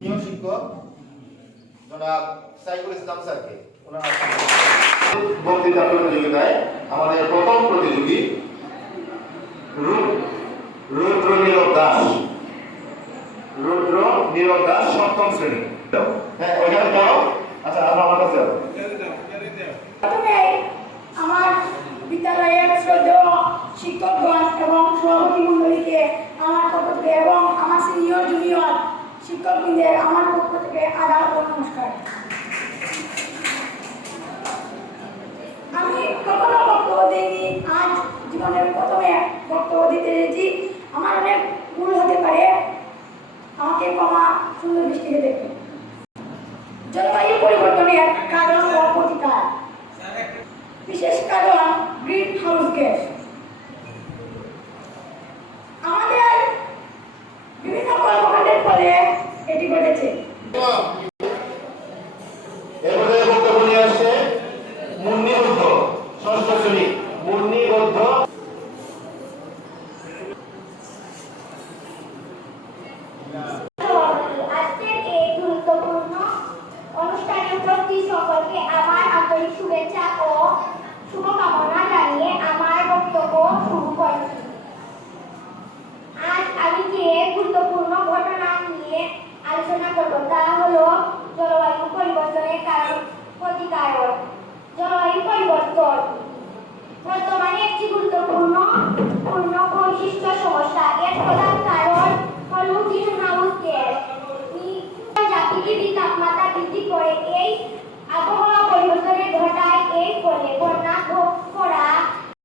শিক্ষক জনাব সাইফুল ইসলাম স্যারকে বক্তৃতা প্রতিযোগিতায় আমাদের প্রথম প্রতিযোগী রুদ্র নীরব দাস সপ্তম শ্রেণী। হ্যাঁ ওইখানে যাও। আচ্ছা আমরা আমার কাছে যাবো। আমার বিদ্যালয়ের শ্রদ্ধেয় শিক্ষকগণ এবং সভাপতি মণ্ডলীকে আমার পক্ষ থেকে এবং আমার সিনিয়র জুনিয়র শিক্ষকবৃন্দের আমার পক্ষ থেকে আদাব ও নমস্কার। আমি কখনো বক্তব্য দিইনি, আজ জীবনের প্রথমে বক্তব্য দিতে এসেছি। আমার অনেক ভুল হতে পারে, আমাকে ক্ষমা সুন্দর দৃষ্টিতে দেখবেন। জলবায়ু পরিবর্তনের কারণ ও প্রতিকার। বিশেষ কারণ গ্রিন হাউস গ্যাস। আমাদের বিভিন্ন কর্মকাণ্ডের ফলে এটি ঘটেছে। এরপরে বক্তব্য নিয়ে আসছে মুন্নি বৌদ্ধ ষষ্ঠ শ্রেণী। মুন্নি বৌদ্ধ। আজকের এই গুরুত্বপূর্ণ অনুষ্ঠানে উপস্থিত সকলকে আমার আন্তরিক শুভেচ্ছা ও শুভকামনা জানিয়ে আমার বক্তব্য শুরু করছি। আজ আমি যে গুরুত্বপূর্ণ ঘটনা নিয়ে আলোচনা করব তা হলো জলবায়ু পরিবর্তনের কারণ প্রতিকার। জলবায়ু পরিবর্তন বর্তমানে একটি গুরুত্বপূর্ণ